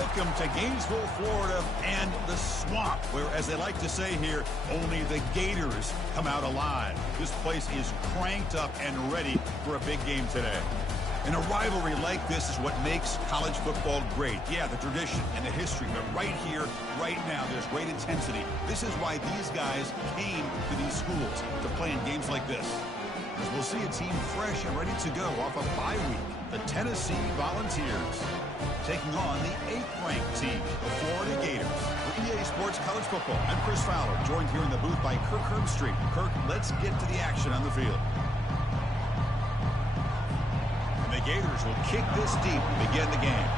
Welcome to Gainesville, Florida, and the swamp, where, as they like to say here, only the Gators come out alive. This place is cranked up and ready for a big game today. And a rivalry like this is what makes college football great. Yeah, the tradition and the history, but right here, right now, there's great intensity. This is why these guys came to these schools to play in games like this. As we'll see a team fresh and ready to go off a bye week, the Tennessee Volunteers, taking on the 8th-ranked team, the Florida Gators. For EA Sports College Football, I'm Chris Fowler, joined here in the booth by Kirk Herbstreit. Kirk, let's get to the action on the field. And the Gators will kick this deep to begin the game.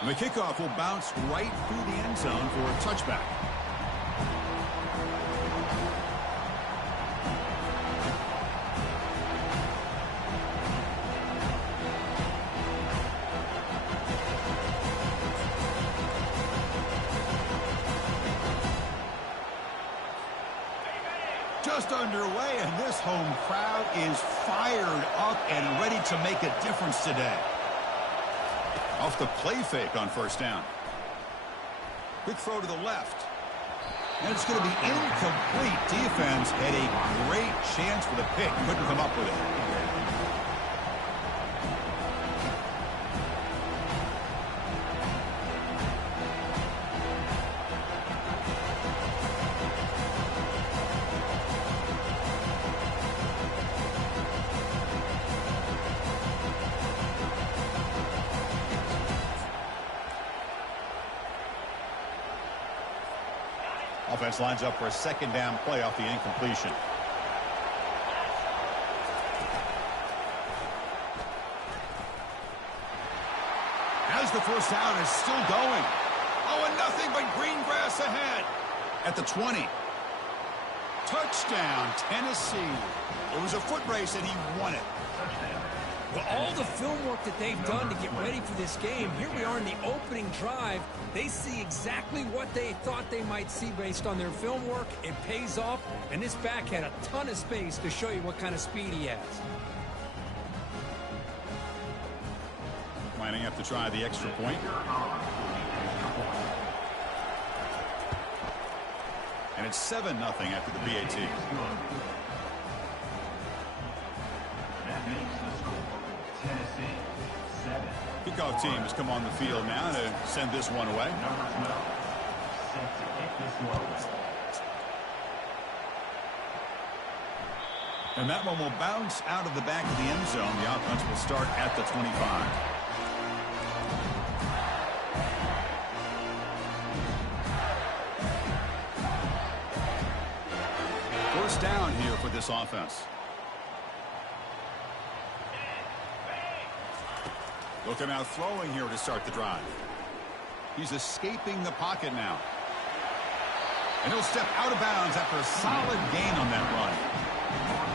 And the kickoff will bounce right through the end zone for a touchback. Just underway, and this home crowd is fired up and ready to make a difference today. Off the play fake on first down. Quick throw to the left. And it's going to be incomplete. Defense had a great chance for the pick. Couldn't come up with it. Offense lines up for a second down play off the incompletion. As the first down is still going. Oh, and nothing but green grass ahead. At the 20. Touchdown, Tennessee. It was a foot race, and he won it. Well, all the film work that they've done to get ready for this game, here we are in the opening drive. They see exactly what they thought they might see based on their film work. It pays off, and this back had a ton of space to show you what kind of speed he has. Lining up to try the extra point. And it's 7-0 after the BAT. Kickoff team has come on the field now to send this one away. And that one will bounce out of the back of the end zone. The offense will start at the 25. First down here for this offense. Looking out throwing here to start the drive. He's escaping the pocket now. And he'll step out of bounds after a solid gain on that run.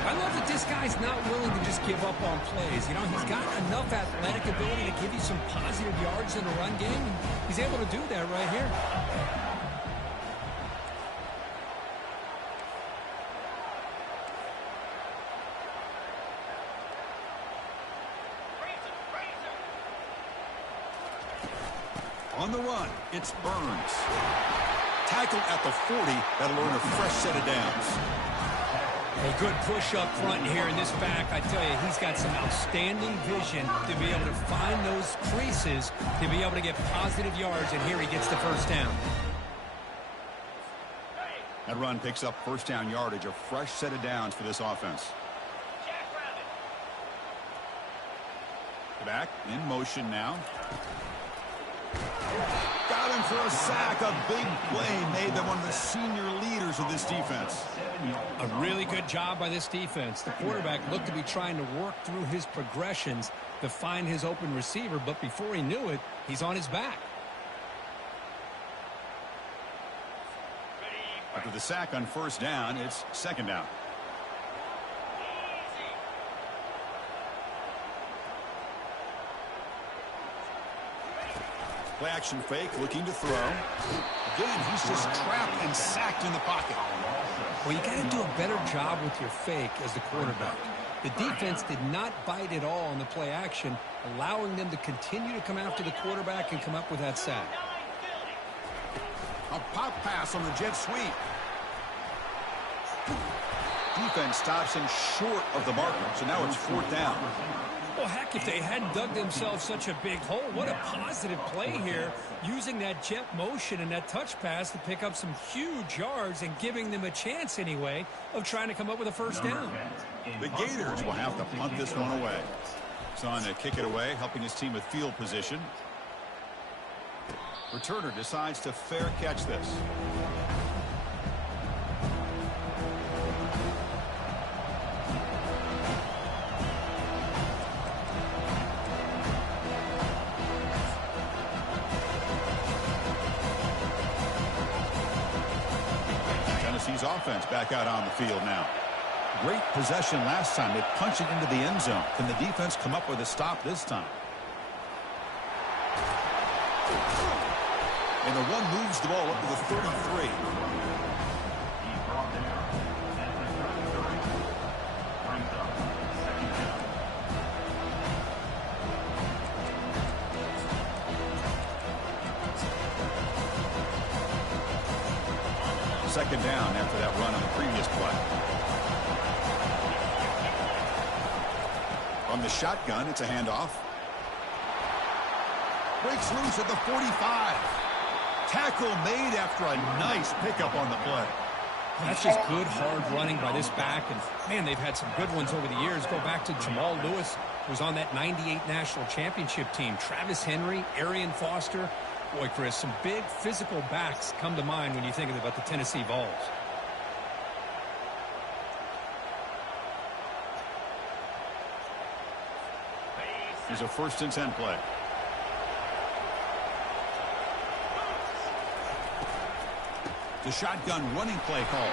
I love that this guy's not willing to just give up on plays. You know, he's got enough athletic ability to give you some positive yards in the run game. He's able to do that right here. On the run, it's Burns. Tackled at the 40. That'll earn a fresh set of downs. A good push up front here in this back. I tell you, he's got some outstanding vision to be able to find those creases, to be able to get positive yards, and here he gets the first down. That run picks up first down yardage, a fresh set of downs for this offense. Back in motion now. Got him for a sack. A big play made by one of the senior leaders of this defense. A really good job by this defense. The quarterback looked to be trying to work through his progressions to find his open receiver, but before he knew it, he's on his back. After the sack on first down, it's second down. Play action fake, looking to throw. Again, he's just trapped and sacked in the pocket. Well, you got to do a better job with your fake as the quarterback. The defense did not bite at all on the play action, allowing them to continue to come after the quarterback and come up with that sack. A pop pass on the jet sweep. Defense stops him short of the marker, so now it's 4th down. Well, heck, if they hadn't dug themselves such a big hole, what a positive play here, using that jet motion and that touch pass to pick up some huge yards and giving them a chance anyway of trying to come up with a first down. The Gators will have to punt this one away. Son to kick it away, helping his team with field position. Returner decides to fair catch this. Tennessee's offense back out on the field now. Great possession last time. They punch it into the end zone. Can the defense come up with a stop this time? And the one moves the ball up to the 33. Second down after that run on the previous play. From the shotgun, it's a handoff. Breaks loose at the 45. Tackle made after a nice pickup on the play. That's just good, hard running by this back. And, man, they've had some good ones over the years. Go back to Jamal Lewis, who was on that 98 national championship team. Travis Henry, Arian Foster. Boy, Chris, some big physical backs come to mind when you think about the Tennessee Vols. Here's a 1st and 10 play. The shotgun running play call.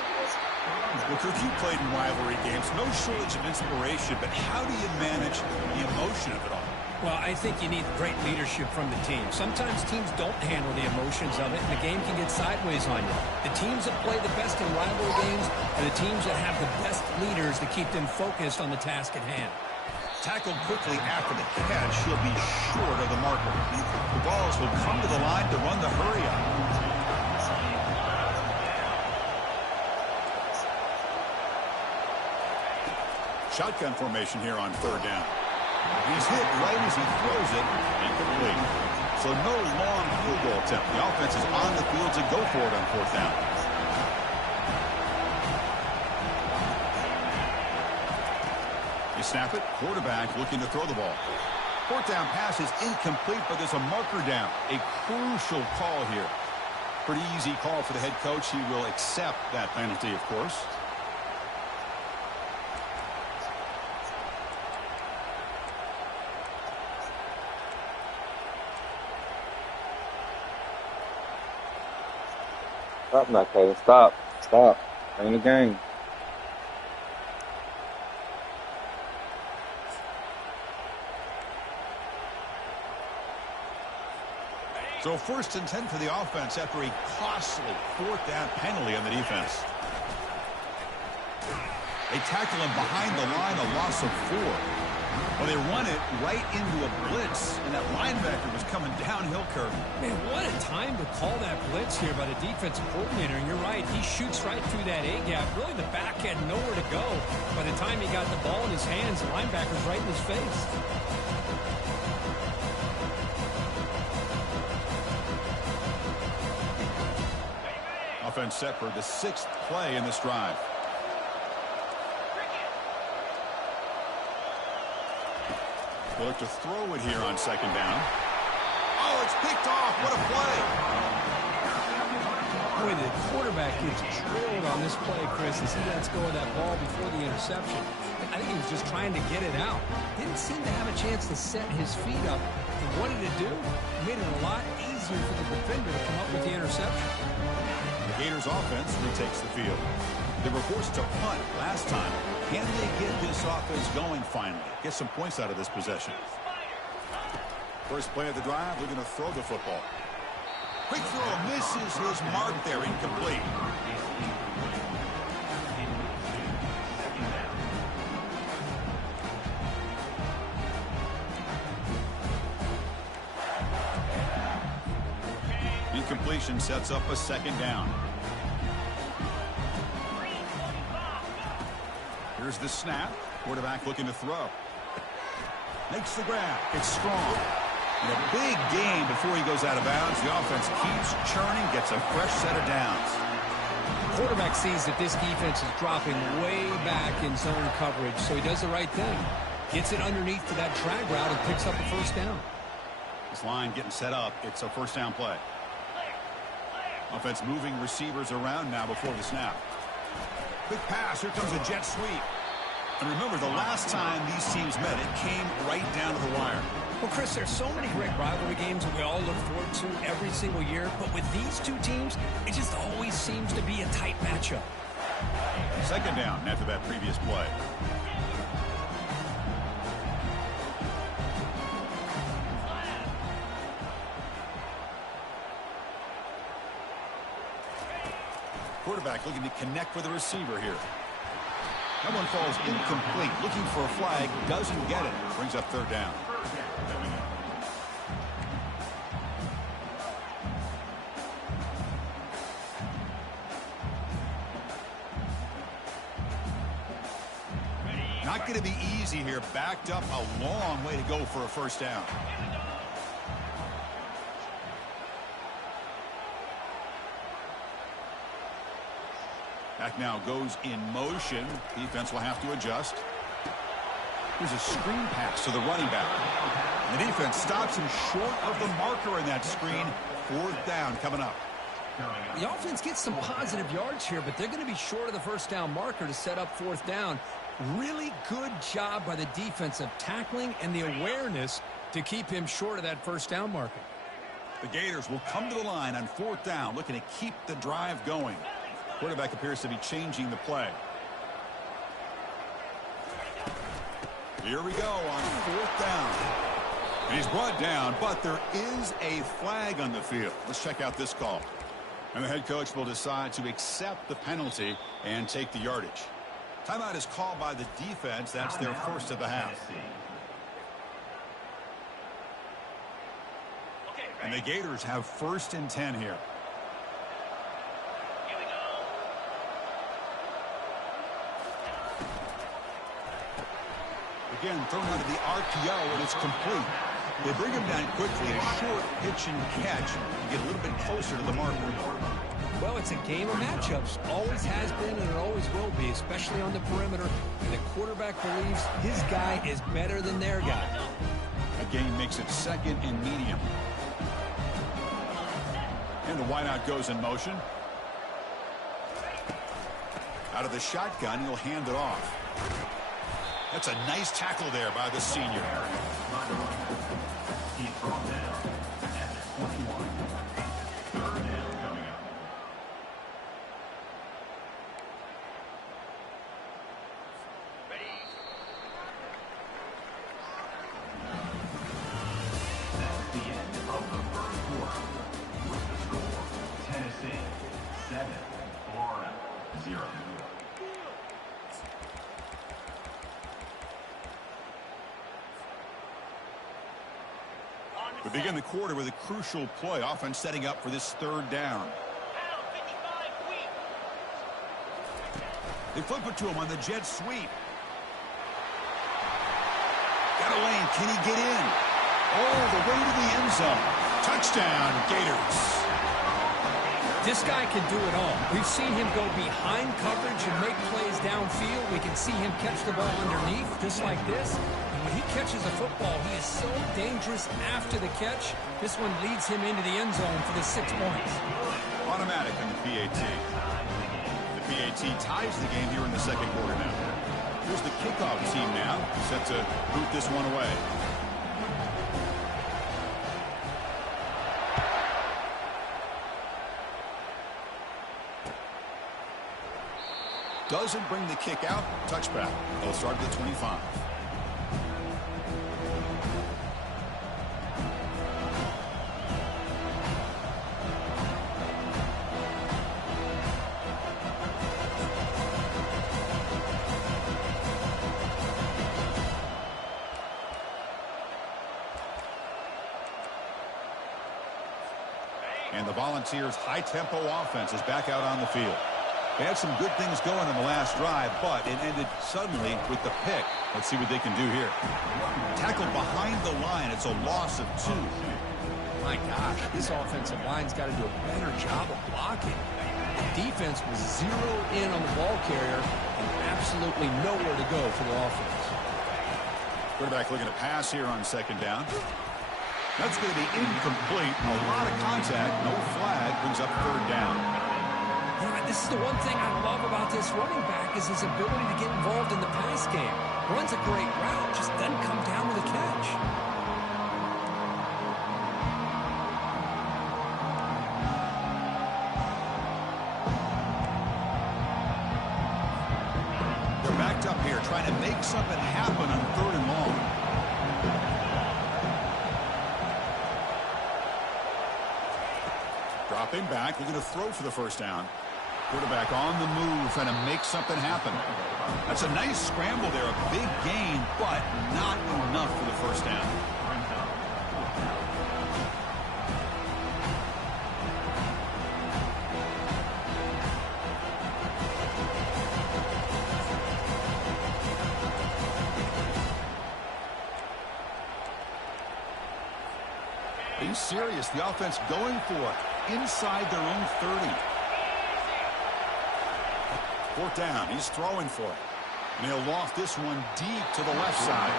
Well, Cook, you played in rivalry games. No shortage of inspiration, but how do you manage the emotion of it all? Well, I think you need great leadership from the team. Sometimes teams don't handle the emotions of it, and the game can get sideways on you. The teams that play the best in rivalry games are the teams that have the best leaders to keep them focused on the task at hand. Tackled quickly after the catch, he'll be short of the marker. The Vols will come to the line to run the hurry up. Shotgun formation here on 3rd down. He's hit right as he throws it, incomplete. So no long field goal attempt. The offense is on the field to go for it on 4th down. You snap it, quarterback looking to throw the ball. 4th down pass is incomplete, but there's a marker down. A crucial call here. Pretty easy call for the head coach. He will accept that penalty, of course. Stop, Nakato. Stop. Stop. Play the game. So 1st and 10 for the offense after a costly 4th down penalty on the defense. They tackle him behind the line, a loss of 4. Well, they run it right into a blitz, and that linebacker was coming downhill curve. Man, what a time to call that blitz here by the defensive coordinator. And you're right, he shoots right through that A-gap. Really, the back had nowhere to go. By the time he got the ball in his hands, the linebacker's right in his face. Offense set for the 6th play in this drive. They'll look to throw it here on 2nd down. Oh, it's picked off. What a play. Boy, the quarterback gets drilled on this play, Chris, as he lets go of that ball before the interception. I think he was just trying to get it out. Didn't seem to have a chance to set his feet up. And what did it do? It made it a lot easier for the defender to come up with the interception. The Gators offense retakes the field. They were forced to punt last time. Can they get this offense going finally? Get some points out of this possession. First play of the drive, they're going to throw the football. Quick throw misses his mark there, incomplete. Incompletion sets up a second down. Here's the snap. Quarterback looking to throw. Makes the grab. It's strong. In a big game before he goes out of bounds, the offense keeps churning, gets a fresh set of downs. The quarterback sees that this defense is dropping way back in zone coverage, so he does the right thing. Gets it underneath to that drag route and picks up a first down. This line getting set up. It's a first down play. Offense moving receivers around now before the snap. Quick pass. Here comes a jet sweep. And remember, the last time these teams met, it came right down to the wire. Well, Chris, there's so many great rivalry games that we all look forward to every single year. But with these two teams, it just always seems to be a tight matchup. Second down after that previous play. Quarterback looking to connect with the receiver here. That one falls incomplete. Looking for a flag. Doesn't get it. Brings up third down. Not going to be easy here. Backed up a long way to go for a first down. Back now goes in motion. Defense will have to adjust. Here's a screen pass to the running back. And the defense stops him short of the marker in that screen. Fourth down coming up. The offense gets some positive yards here, but they're going to be short of the first down marker to set up fourth down. Really good job by the defense of tackling and the awareness to keep him short of that first down marker. The Gators will come to the line on fourth down, looking to keep the drive going. Quarterback appears to be changing the play. Here we go on fourth down. And he's brought down, but there is a flag on the field. Let's check out this call. And the head coach will decide to accept the penalty and take the yardage. Timeout is called by the defense. That's their first of the half. And the Gators have first and 10 here. Again, thrown out of the RPO, and it's complete. They bring him down quickly, a short pitch and catch to get a little bit closer to the marker. Well, it's a game of matchups. Always has been and it always will be, especially on the perimeter. And the quarterback believes his guy is better than their guy. That game makes it second and medium. And the wideout goes in motion. Out of the shotgun, he'll hand it off. That's a nice tackle there by the senior. He's brought down at 21. Third down coming up. Ready. That's the end of the first quarter. With the score, Tennessee 7, Florida 0. We begin the quarter with a crucial play. Offense setting up for this third down. They flip it to him on the jet sweep. Got a lane. Can he get in? All the way to the end zone. Touchdown, Gators. This guy can do it all. We've seen him go behind coverage and make plays downfield. We can see him catch the ball underneath, just like this. And when he catches a football, he is so dangerous after the catch. This one leads him into the end zone for the 6 points. Automatic on the PAT. The PAT ties the game here in the second quarter now. Here's the kickoff team now, set to boot this one away. Doesn't bring the kick out. Touchback. They'll start at the 25. And the Volunteers' high-tempo offense is back out on the field. They had some good things going in the last drive, but it ended suddenly with the pick. Let's see what they can do here. Tackled behind the line. It's a loss of 2. My gosh, this offensive line's got to do a better job of blocking. The defense was zeroed in on the ball carrier and absolutely nowhere to go for the offense. Quarterback looking to pass here on second down. That's going to be incomplete. A lot of contact. No flag. Brings up third down. This is the one thing I love about this running back is his ability to get involved in the pass game. Runs a great route, just doesn't come down with a catch. They're backed up here trying to make something happen on third and long. Dropping back, looking to throw for the first down. Quarterback on the move, trying to make something happen. That's a nice scramble there, a big gain, but not enough for the first down. Are you serious? The offense going for it inside their own 30. Fourth down. He's throwing for it. And he'll loft this one deep to the left side.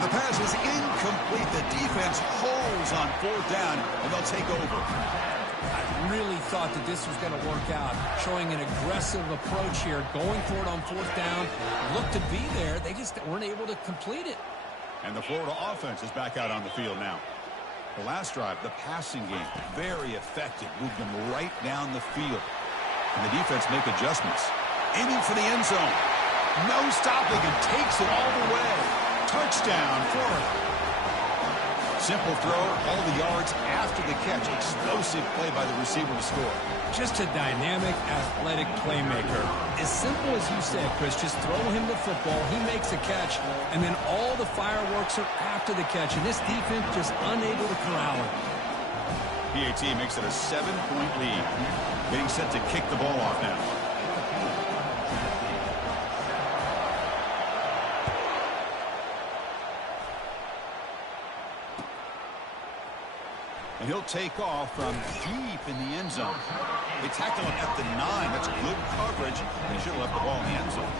The pass is incomplete. The defense holds on fourth down, and they'll take over. I really thought that this was going to work out, showing an aggressive approach here, going for it on fourth down. Looked to be there. They just weren't able to complete it. And the Florida offense is back out on the field now. The last drive, the passing game, very effective. Moved them right down the field. And the defense make adjustments. Aiming for the end zone. No stopping and takes it all the way. Touchdown, Florida. Simple throw, all the yards after the catch. Explosive play by the receiver to score. Just a dynamic, athletic playmaker. As simple as you said, Chris, just throw him the football, he makes a catch, and then all the fireworks are after the catch, and this defense just unable to corral him. PAT makes it a 7-point lead. Getting set to kick the ball off now. And he'll take off from deep in the end zone. They tackle him at the 9. That's good coverage. They should have left the ball in the end zone.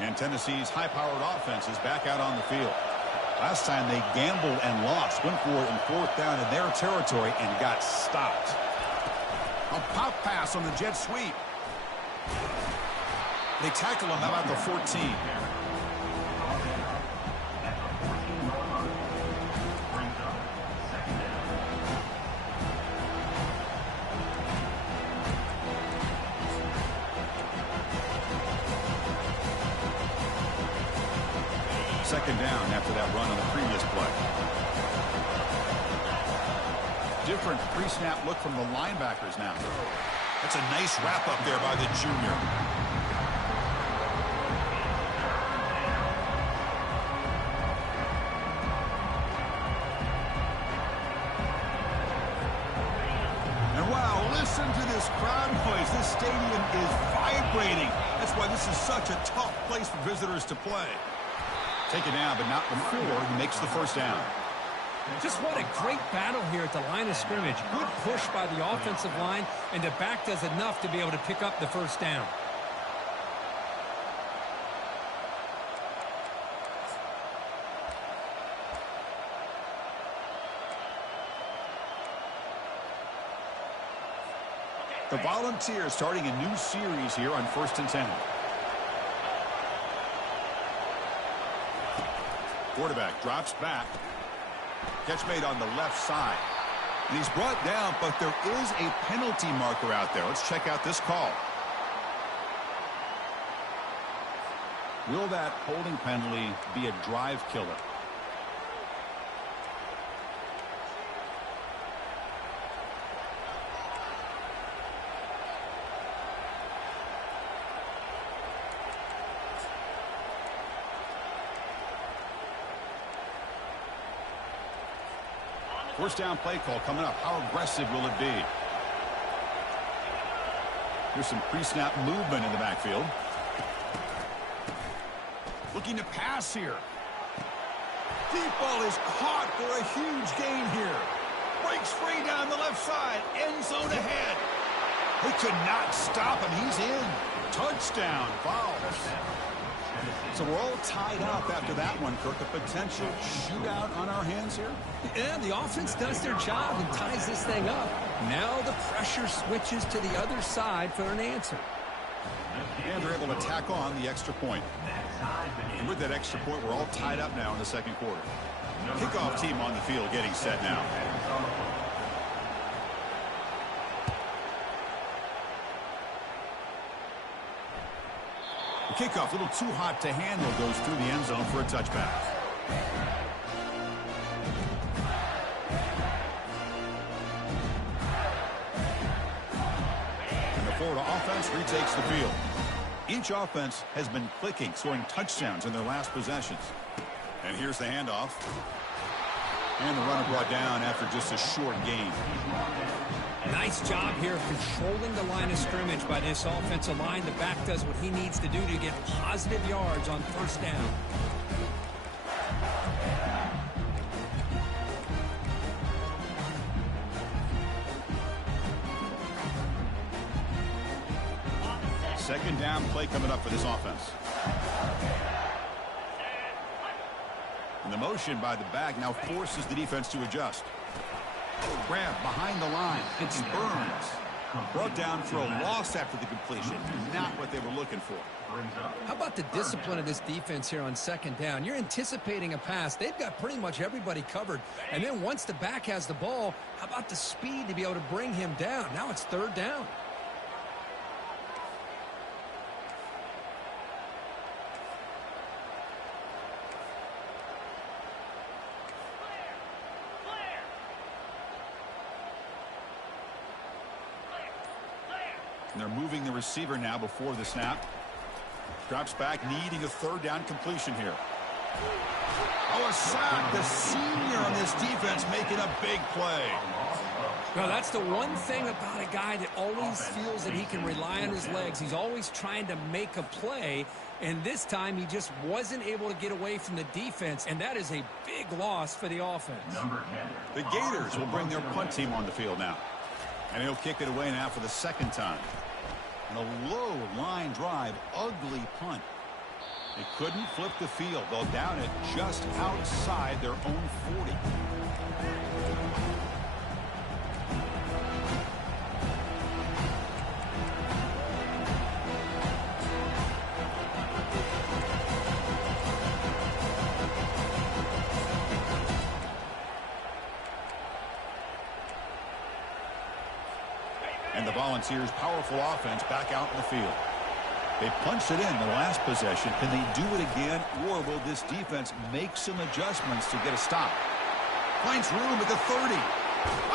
And Tennessee's high-powered offense is back out on the field. Last time they gambled and lost. Went for it in fourth down in their territory and got stopped. A pop pass on the jet sweep. They tackle him about the 14. Second down after that run on the previous play. Different pre-snap look from the linebackers now. That's a nice wrap up there by the junior. And wow, listen to this crowd noise. This stadium is vibrating. That's why this is such a tough place for visitors to play. Take it down, but not before he makes the first down. Just what a great battle here at the line of scrimmage. Good push by the offensive line, and the back does enough to be able to pick up the first down. The Volunteers starting a new series here on 1st and 10. Quarterback drops back. Catch made on the left side. And he's brought down, but there is a penalty marker out there. Let's check out this call. Will that holding penalty be a drive killer? First down play call coming up. How aggressive will it be? Here's some pre-snap movement in the backfield. Looking to pass here. Deep ball is caught for a huge gain here. Breaks free down the left side. End zone ahead. They could not stop him. He's in. Touchdown. Wow. So we're all tied up after that one, Kirk. A potential shootout on our hands here? Yeah, the offense does their job and ties this thing up. Now the pressure switches to the other side for an answer. And they're able to tack on the extra point. And with that extra point, we're all tied up now in the second quarter. Kickoff team on the field getting set now. The kickoff, a little too hot to handle, goes through the end zone for a touchback. And the Florida offense retakes the field. Each offense has been clicking, scoring touchdowns in their last possessions. And here's the handoff. And the runner brought down after just a short gain. Nice job here of controlling the line of scrimmage by this offensive line. The back does what he needs to do to get positive yards on first down. Second down play coming up for this offense. And the motion by the back now forces the defense to adjust. Grab behind the line. It's Burns. Brought down for a loss after the completion. Not what they were looking for. How about the discipline of this defense here on second down? You're anticipating a pass. They've got pretty much everybody covered. And then once the back has the ball, how about the speed to be able to bring him down? Now it's third down. And they're moving the receiver now before the snap. Drops back, needing a third down completion here. Oh, a sack. The senior on this defense making a big play. Now, that's the one thing about a guy that always feels that he can rely on his legs. He's always trying to make a play, and this time he just wasn't able to get away from the defense, and that is a big loss for the offense. The Gators will bring their punt team on the field now. And he'll kick it away now for the second time. And a low line drive, ugly punt. They couldn't flip the field. They'll down it just outside their own 40. And the Volunteers' powerful offense back out in the field. They punched it in the last possession. Can they do it again, or will this defense make some adjustments to get a stop? Finds room at the 30.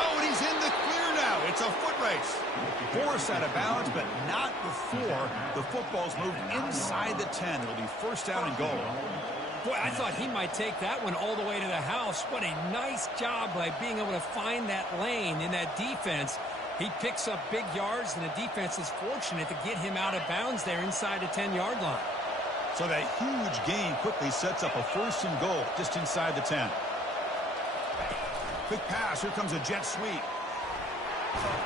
Oh, and he's in the clear now. It's a foot race. Forced out of bounds, but not before the football's moved inside the 10. It'll be first down and goal. Boy, I thought he might take that one all the way to the house. What a nice job by being able to find that lane in that defense. He picks up big yards, and the defense is fortunate to get him out of bounds there inside the 10-yard line. So that huge gain quickly sets up a first and goal just inside the 10. Quick pass. Here comes a jet sweep.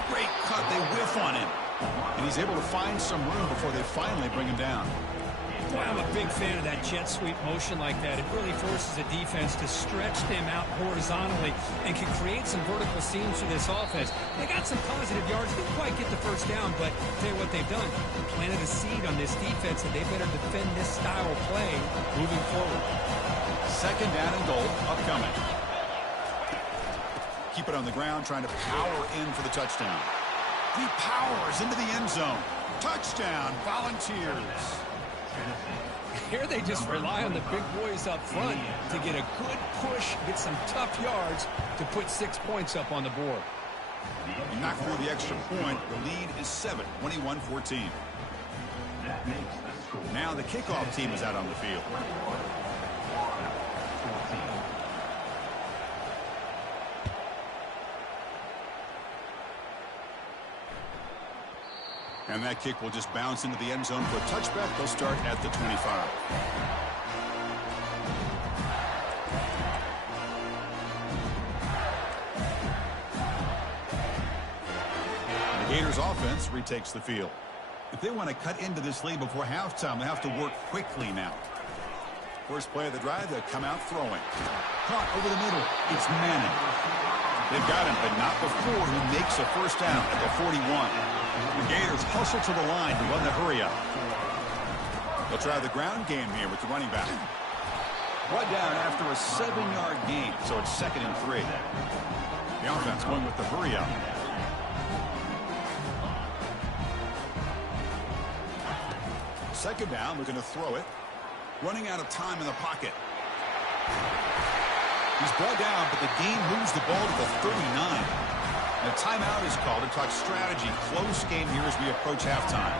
Great cut. They whiff on him. And he's able to find some room before they finally bring him down. Boy, I'm a big fan of that jet sweep motion like that. It really forces a defense to stretch them out horizontally and can create some vertical seams for this offense. They got some positive yards. Didn't quite get the first down, but I'll tell you what they've done. Planted a seed on this defense, and they better defend this style of play moving forward. Second down and goal upcoming. Keep it on the ground, trying to power in for the touchdown. He powers into the end zone. Touchdown, Volunteers. Here they just rely on the big boys up front to get a good push, get some tough yards to put 6 points up on the board. And not for the extra point. The lead is 7, 21-14. Now the kickoff team is out on the field. And that kick will just bounce into the end zone for a touchback. They'll start at the 25. The Gators offense retakes the field. If they want to cut into this lead before halftime, they have to work quickly now. First play of the drive, they'll come out throwing. Caught over the middle. It's Manning. They've got him, but not before he makes a first down at the 41. The Gators hustle to the line to run the hurry up. They'll try the ground game here with the running back. Brought down after a 7-yard gain, so it's 2nd and 3. The offense going with the hurry up. Second down, looking to throw it. Running out of time in the pocket. He's brought down, but the game moves the ball to the 39. And a timeout is called to talk strategy. Close game here as we approach halftime.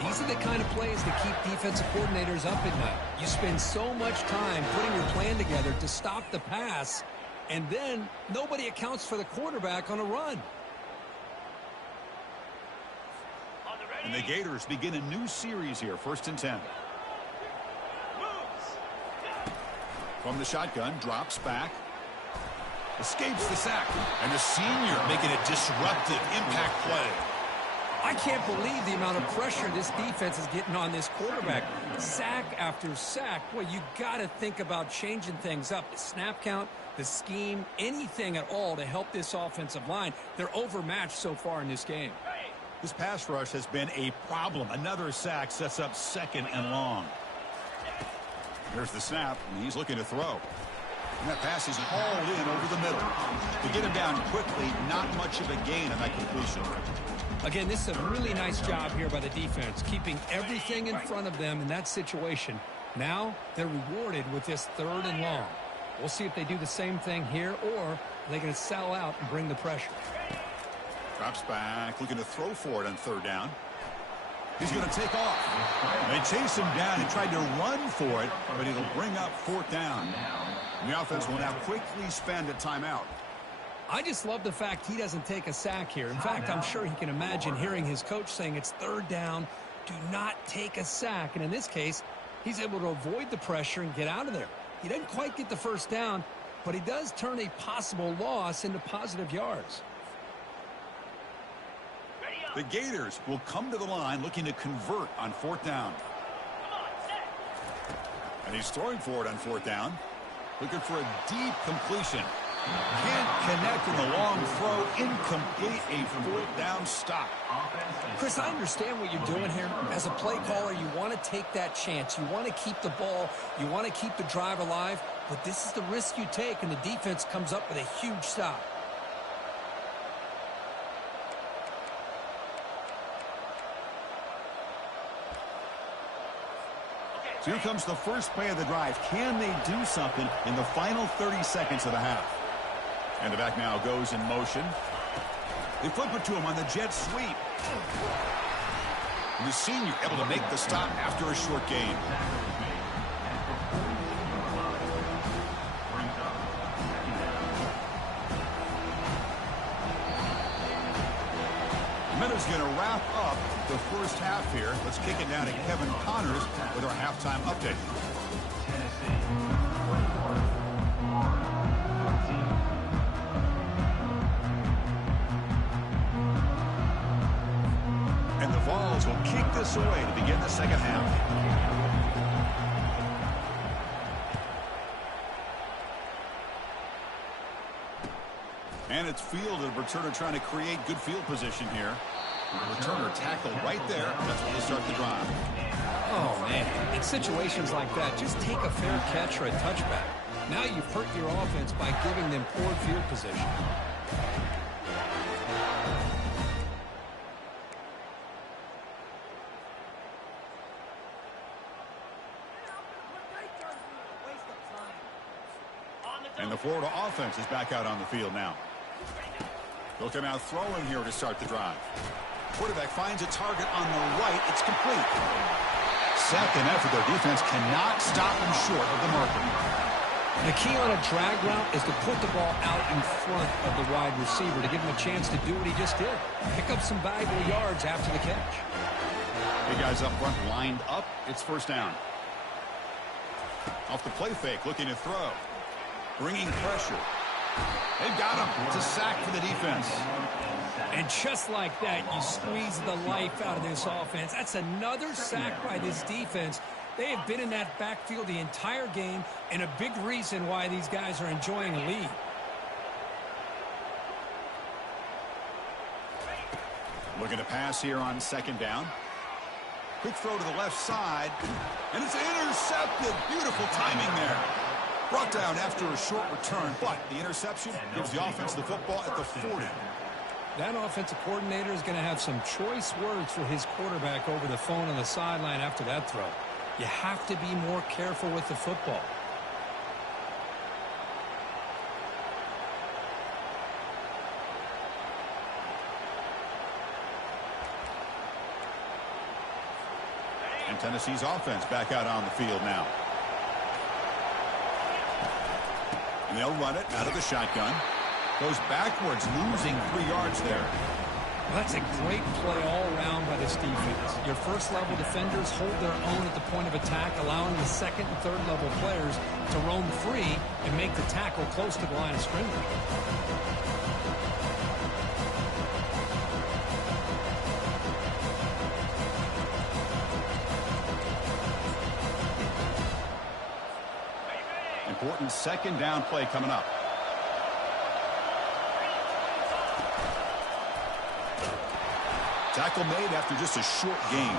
These are the kind of plays that keep defensive coordinators up at night. You spend so much time putting your plan together to stop the pass, and then nobody accounts for the quarterback on a run. And the Gators begin a new series here, 1st and 10. From the shotgun, drops back. Escapes the sack. And the senior making a disruptive impact play. I can't believe the amount of pressure this defense is getting on this quarterback. Sack after sack. Boy, you got to think about changing things up. The snap count, the scheme, anything at all to help this offensive line. They're overmatched so far in this game. This pass rush has been a problem. Another sack sets up 2nd and long. Here's the snap, and he's looking to throw. And that pass is hauled in over the middle. To get him down quickly, not much of a gain on that completion. Again, this is a really nice job here by the defense, keeping everything in front of them in that situation. Now they're rewarded with this 3rd and long. We'll see if they do the same thing here, or they're going to sell out and bring the pressure. Drops back, looking to throw for it on 3rd down. He's going to take off. They chase him down. He tried to run for it, but it'll bring up 4th down. And the offense will now quickly spend a timeout. I just love the fact he doesn't take a sack here. In fact, I'm sure he can imagine hearing his coach saying it's 3rd down, do not take a sack. And in this case, he's able to avoid the pressure and get out of there. He doesn't quite get the first down, but he does turn a possible loss into positive yards. The Gators will come to the line looking to convert on 4th down. And he's throwing for it on 4th down. Looking for a deep completion. Can't connect in the long throw. Incomplete. A 4th down stop. Chris, I understand what you're doing here. As a play caller, you want to take that chance. You want to keep the ball. You want to keep the drive alive. But this is the risk you take, and the defense comes up with a huge stop. So here comes the first play of the drive. Can they do something in the final 30 seconds of the half? And the back now goes in motion. They flip it to him on the jet sweep. And the senior able to make the stop after a short gain. Minute's going to wrap up the first half here. Let's kick it down to Kevin Connors with our halftime update. And the Vols will kick this away to begin the second half. And it's fielded. Returner trying to create good field position here. Returner tackled right there. That's when they start the drive. Oh, man. In situations like that, just take a fair catch or a touchback. Now you've hurt your offense by giving them poor field position. And the Florida offense is back out on the field now. They'll come out throwing here to start the drive. Quarterback finds a target on the right. It's complete. Second effort. Their defense cannot stop him short of the marker. The key on a drag route is to put the ball out in front of the wide receiver to give him a chance to do what he just did. Pick up some valuable yards after the catch. Hey, guys up front lined up. It's first down. Off the play fake, looking to throw. Bringing pressure. They've got him. It's a sack for the defense. And just like that, you squeeze the life out of this offense. That's another sack by this defense. They have been in that backfield the entire game, and a big reason why these guys are enjoying a lead. Looking to pass here on second down. Quick throw to the left side, and it's intercepted. Beautiful timing there. Brought down after a short return, but the interception gives the offense the football at the 40. That offensive coordinator is going to have some choice words for his quarterback over the phone on the sideline after that throw. You have to be more careful with the football. And Tennessee's offense back out on the field now. And they'll run it out of the shotgun. Goes backwards, losing 3 yards there. Well, that's a great play all around by this defense. Your first-level defenders hold their own at the point of attack, allowing the second and third-level players to roam free and make the tackle close to the line of scrimmage. Important second down play coming up. Tackle made after just a short gain.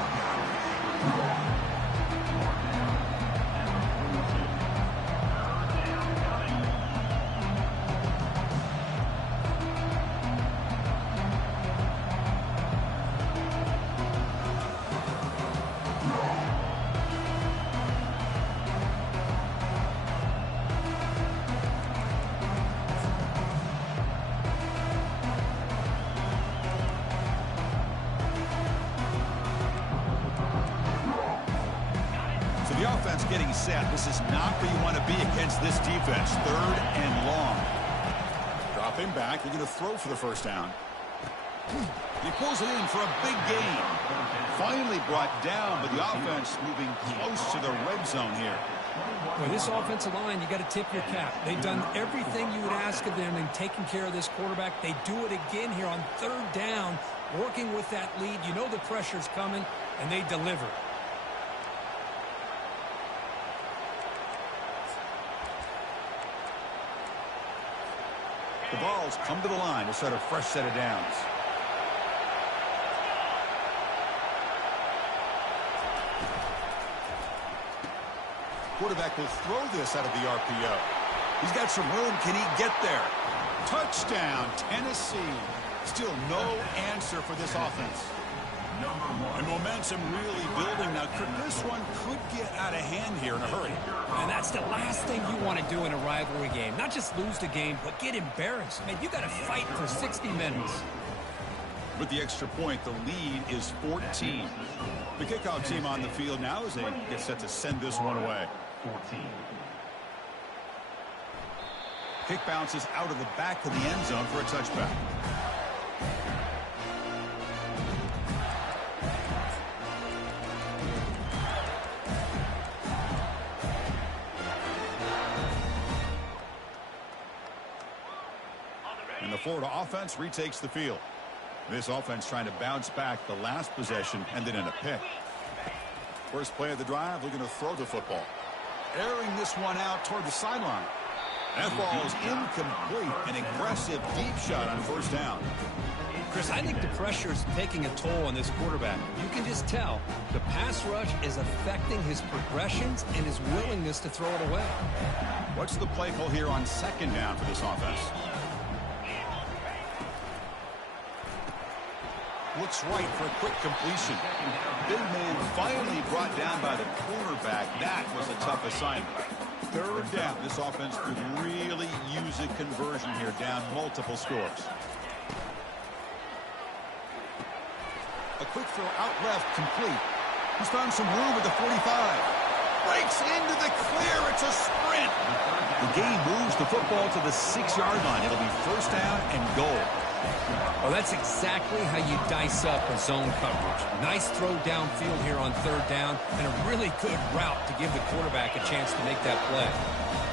The offense getting set. This is not where you want to be against this defense. 3rd and long. Drop him back. They're going to throw for the first down. He pulls it in for a big gain. Finally brought down, but the offense moving close to the red zone here. With this offensive line, you got to tip your cap. They've done everything you would ask of them in taking care of this quarterback. They do it again here on 3rd down, working with that lead. You know the pressure's coming, and they deliver. The ball's come to the line to start a fresh set of downs. Quarterback will throw this out of the RPO. He's got some room. Can he get there? Touchdown, Tennessee. Still no answer for this offense. And momentum really building now. This one could get out of hand here in a hurry. And that's the last thing you want to do in a rivalry game. Not just lose the game, but get embarrassed. Man, you got to fight for 60 minutes. With the extra point, the lead is 14. The kickoff team on the field now as they get set to send this one away. 14. Kick bounces out of the back of the end zone for a touchback. And the Florida offense retakes the field. This offense trying to bounce back the last possession, ended in a pick. First play of the drive, looking to throw the football. Airing this one out toward the sideline. That ball is incomplete. An aggressive deep shot on first down. Chris, I think the pressure is taking a toll on this quarterback. You can just tell the pass rush is affecting his progressions and his willingness to throw it away. What's the play call here on second down for this offense? Looks right for a quick completion. Big man finally brought down by the cornerback. That was a tough assignment. 3rd down. This offense could really use a conversion here, down multiple scores. A quick throw out left, complete. He's found some room at the 45. Breaks into the clear. It's a sprint. The game moves the football to the 6-yard line. It'll be first down and goal. Well, that's exactly how you dice up a zone coverage. Nice throw downfield here on third down, and a really good route to give the quarterback a chance to make that play.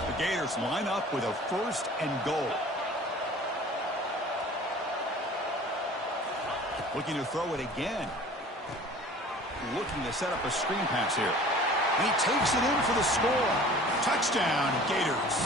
The Gators line up with a first and goal. Looking to throw it again. Looking to set up a screen pass here. And he takes it in for the score. Touchdown, Gators.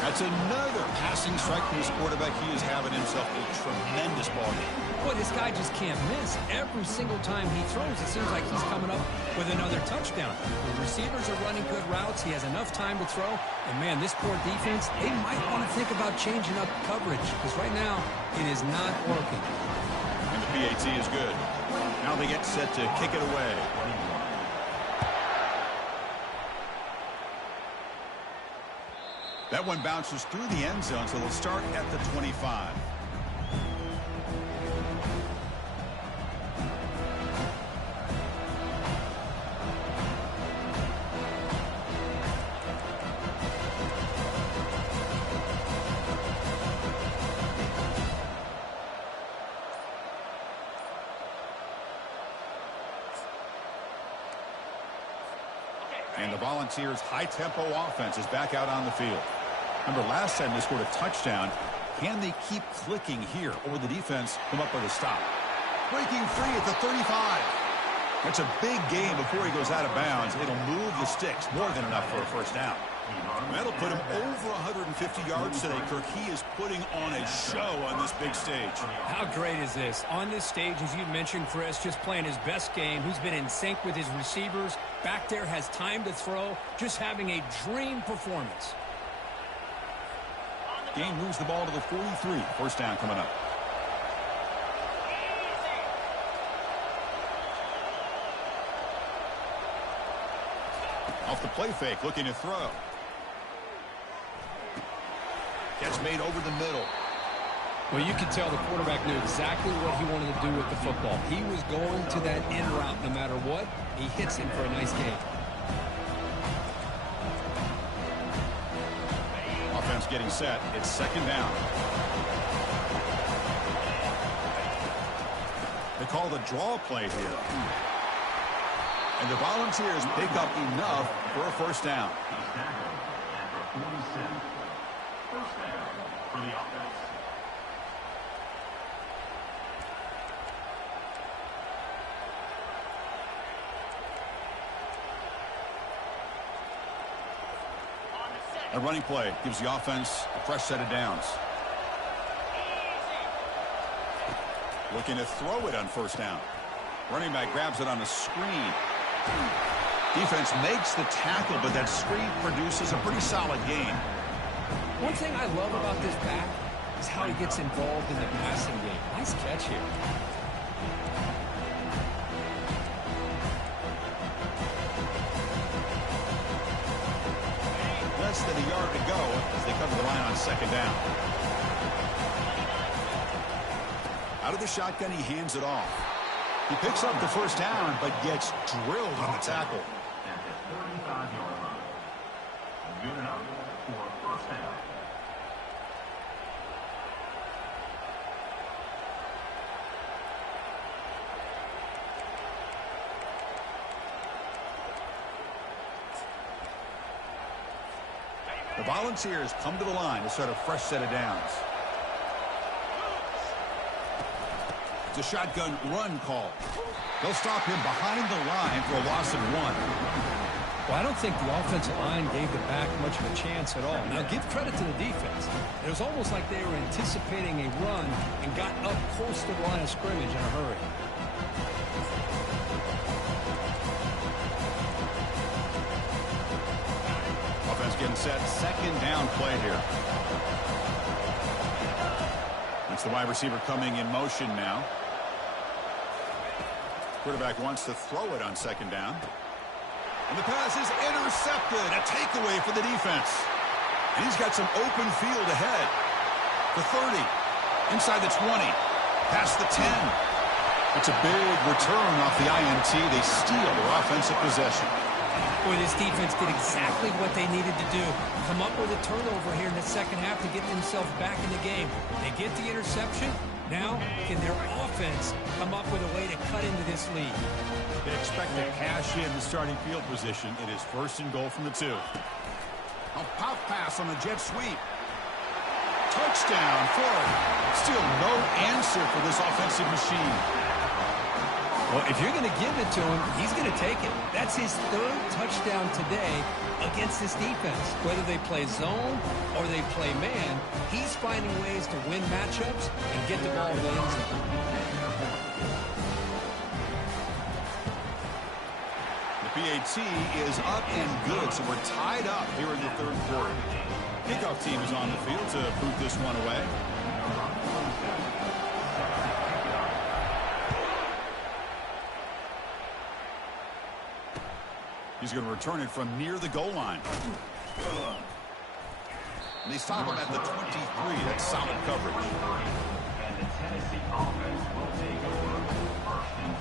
That's another passing strike from his quarterback. He is having himself a tremendous ball game. Boy, this guy just can't miss. Every single time he throws, it seems like he's coming up with another touchdown. The receivers are running good routes. He has enough time to throw. And, man, this poor defense, they might want to think about changing up coverage because right now it is not working. And the PAT is good. Now they get set to kick it away. That one bounces through the end zone, so they'll start at the 25. And the Volunteers' high-tempo offense is back out on the field. Remember, last time they scored a touchdown. Can they keep clicking here, or will the defense come up with a stop? Breaking free at the 35. That's a big game before he goes out of bounds. It'll move the sticks, more than enough for a first down. That'll put him over 150 yards today, Kirk. He is putting on a show on this big stage. How great is this? On this stage, as you mentioned, Chris, just playing his best game. He's been in sync with his receivers. Back there, has time to throw. Just having a dream performance. Game moves the ball to the 43. First down coming up. Off the play fake, looking to throw. Gets made over the middle. Well, you could tell the quarterback knew exactly what he wanted to do with the football. He was going to that in route no matter what. He hits him for a nice gain. Offense getting set. It's second down. They call the draw play here. And the Volunteers pick up enough for a first down. First down for the offense. A running play gives the offense a fresh set of downs. Looking to throw it on first down. Running back grabs it on a screen. Defense makes the tackle, but that screen produces a pretty solid gain. One thing I love about this back is how he gets involved in the passing game. Nice catch here. Less than a yard to go as they cover the line on second down. Out of the shotgun, he hands it off. He picks up the first down, but gets drilled on the tackle. At the 35-yard line. Good enough for a first down. The Volunteers come to the line to start a fresh set of downs. It's a shotgun run call. They'll stop him behind the line for a loss of 1. Well, I don't think the offensive line gave the back much of a chance at all. Now, give credit to the defense. It was almost like they were anticipating a run and got up close to the line of scrimmage in a hurry. Offense getting set. Second down play here. It's the wide receiver coming in motion now. Quarterback wants to throw it on second down. And the pass is intercepted. A takeaway for the defense. And he's got some open field ahead. The 30. Inside the 20. Past the 10. It's a big return off the INT. They steal their offensive possession. Boy, this defense did exactly what they needed to do. Come up with a turnover here in the second half to get themselves back in the game. They get the interception. Now, can their offense come up with a way to cut into this lead? They expect to cash in the starting field position. It is 1st and goal from the 2. A pop pass on the jet sweep. Touchdown, Florida. Still no answer for this offensive machine. Well, if you're going to give it to him, he's going to take it. That's his 3rd touchdown today against this defense. Whether they play zone or they play man, he's finding ways to win matchups and get the ball to the end zone. The PAT is up and good, so we're tied up here in the 3rd quarter. Kickoff team is on the field to boot this one away. He's going to return it from near the goal line. And they stop him at the 23. That's solid coverage. And the Tennessee offense will take over 1st and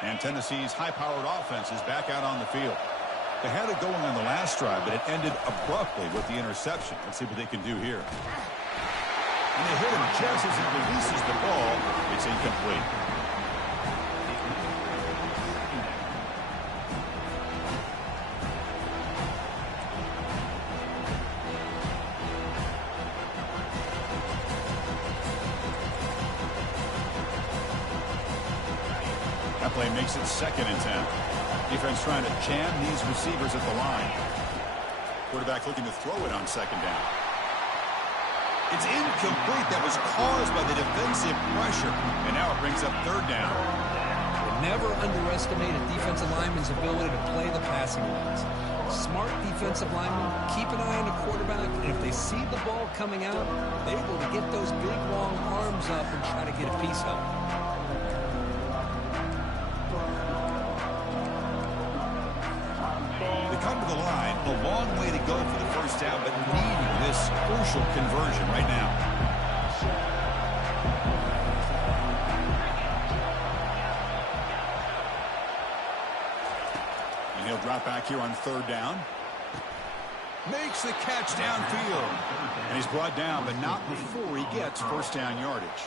10. And Tennessee's high-powered offense is back out on the field. They had it going on the last drive, but it ended abruptly with the interception. Let's see what they can do here. And they hit him just as he releases the ball. It's incomplete. That play makes it 2nd and 10. Defense trying to jam these receivers at the line. Quarterback looking to throw it on 2nd down. It's incomplete. That was caused by the defensive pressure. And now it brings up 3rd down. Never underestimate a defensive lineman's ability to play the passing lanes. Smart defensive linemen keep an eye on the quarterback, and if they see the ball coming out, they're able to get those big, long arms up and try to get a piece of it. Come to the line, a long way to go for the 1st down, but needing this crucial conversion right now. And he'll drop back here on 3rd down. Makes the catch downfield. And he's brought down, but not before he gets 1st down yardage.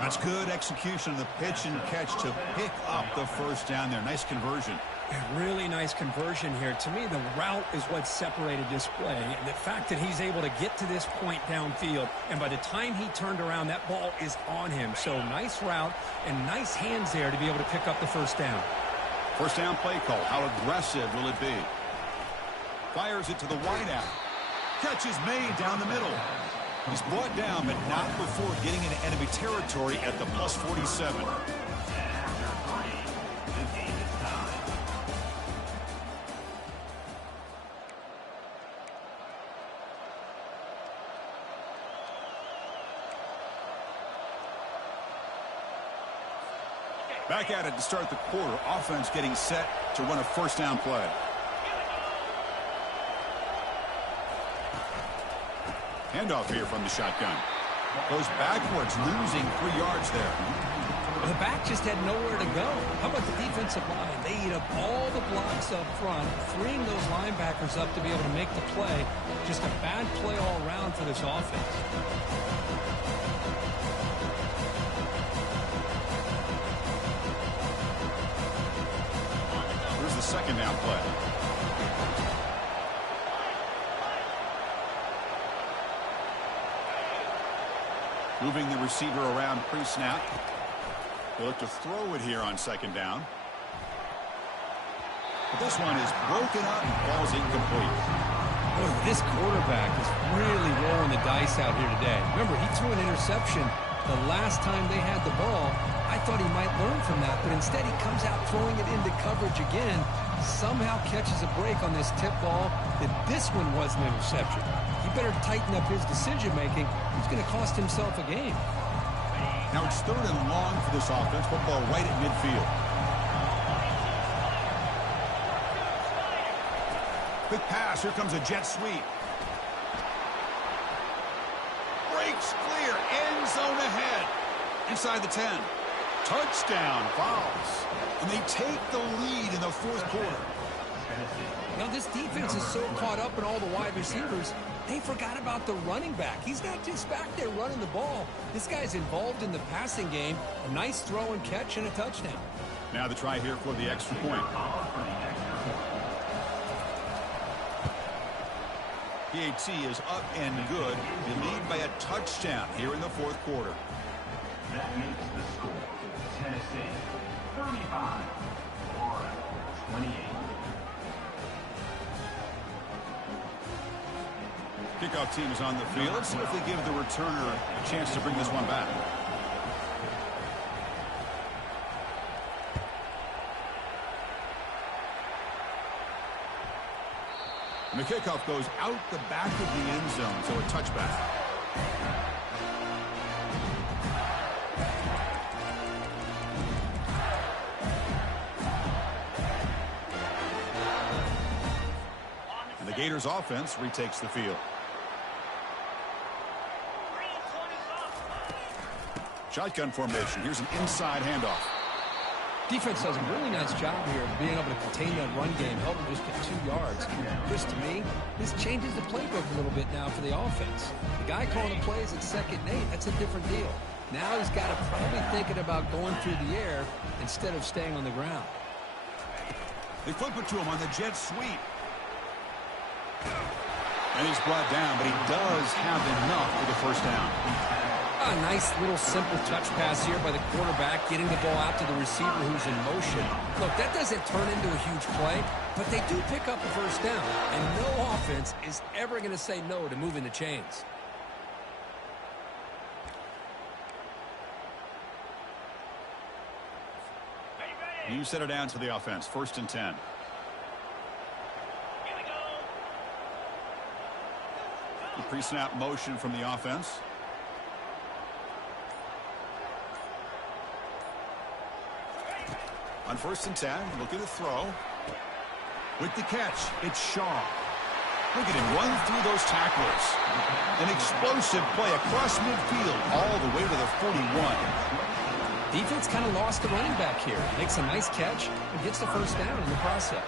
That's good execution of the pitch and catch to pick up the 1st down there. Nice conversion. A really nice conversion here. To me, the route is what separated this play. And the fact that he's able to get to this point downfield, and by the time he turned around, that ball is on him. So nice route and nice hands there to be able to pick up the 1st down. 1st down play call. How aggressive will it be? Fires it to the wideout. Catch is made down the middle. He's brought down, but not before getting into enemy territory at the +47. Back at it to start the quarter. Offense getting set to run a 1st down play. Handoff here from the shotgun. Goes backwards, losing 3 yards there. The back just had nowhere to go. How about the defensive line? They eat up all the blocks up front, freeing those linebackers up to be able to make the play. Just a bad play all around for this offense. Here's the 2nd down play. Moving the receiver around pre-snap. They look to throw it here on 2nd down. But this one is broken up and falls incomplete. Boy, this quarterback is really rolling the dice out here today. Remember, he threw an interception the last time they had the ball. I thought he might learn from that, but instead he comes out throwing it into coverage again. Somehow catches a break on this tip ball that this one was an interception. He better tighten up his decision-making. He's going to cost himself a game. Now it's 3rd and long for this offense. Football right at midfield. Quick pass. Here comes a jet sweep. Breaks clear. End zone ahead. Inside the 10. Touchdown. Fouls. And they take the lead in the fourth quarter. Now, this defense is so caught up in all the wide receivers, they forgot about the running back. He's not just back there running the ball. This guy's involved in the passing game. A nice throw and catch and a touchdown. Now the try here for the extra point. PAT is up and good. They lead by a touchdown here in the fourth quarter. That makes the score Tennessee 35, Florida 28. Kickoff team is on the field. Let's see if they give the returner a chance to bring this one back. And the kickoff goes out the back of the end zone, so a touchback. And the Gators offense retakes the field. Shotgun formation. Here's an inside handoff. Defense does a really nice job here of being able to contain that run game, help them just get 2 yards. Chris, to me, this changes the playbook a little bit now for the offense. The guy calling the plays at 2nd and 8, that's a different deal. Now he's got to probably thinking about going through the air instead of staying on the ground. They flip it to him on the jet sweep. And he's brought down, but he does have enough for the first down. A nice little simple touch pass here by the quarterback, getting the ball out to the receiver who's in motion. Look, that doesn't turn into a huge play, but they do pick up a first down, and no offense is ever going to say no to moving the chains. You set it down to the offense. 1st and 10. The pre-snap motion from the offense. On 1st and 10, looking to throw. With the catch, it's Shaw. Look at him run through those tacklers. An explosive play across midfield all the way to the 41. Defense kind of lost the running back here. Makes a nice catch and gets the first down in the process.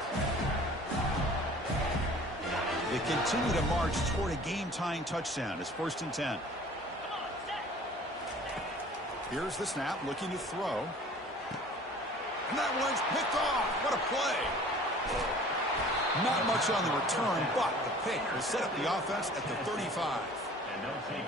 They continue to march toward a game-tying touchdown. It's 1st and 10. Here's the snap, looking to throw. And that one's picked off. What a play. Not much on the return, but the pick will set up the offense at the 35.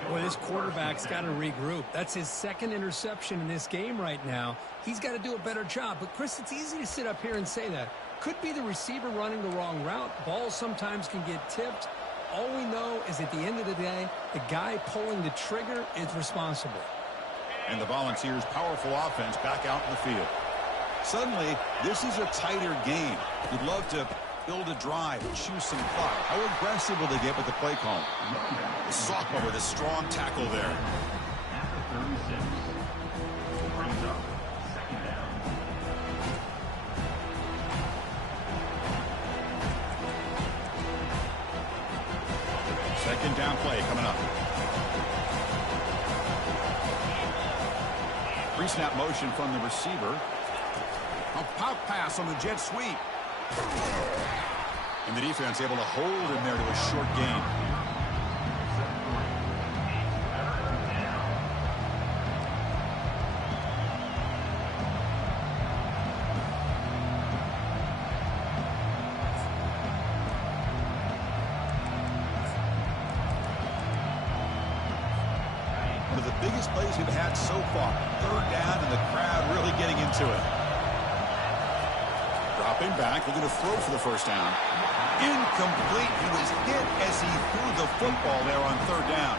Boy, this quarterback's got to regroup. That's his 2nd interception in this game right now. He's got to do a better job. But, Chris, it's easy to sit up here and say that. Could be the receiver running the wrong route. Balls sometimes can get tipped. All we know is at the end of the day, the guy pulling the trigger is responsible. And the Volunteers' powerful offense back out in the field. Suddenly, this is a tighter game. You'd love to build a drive and choose some clock. How aggressive will they get with the play call? The sophomore with a strong tackle there. After 36, brings up 2nd down. Second down play coming up. Pre-snap motion from the receiver. A pop pass on the jet sweep. And the defense able to hold him there to a short gain. One of the biggest plays we've had so far. 3rd down and the crowd really getting into it. Dropping back, looking to throw for the first down. Incomplete. He was hit as he threw the football there on 3rd down.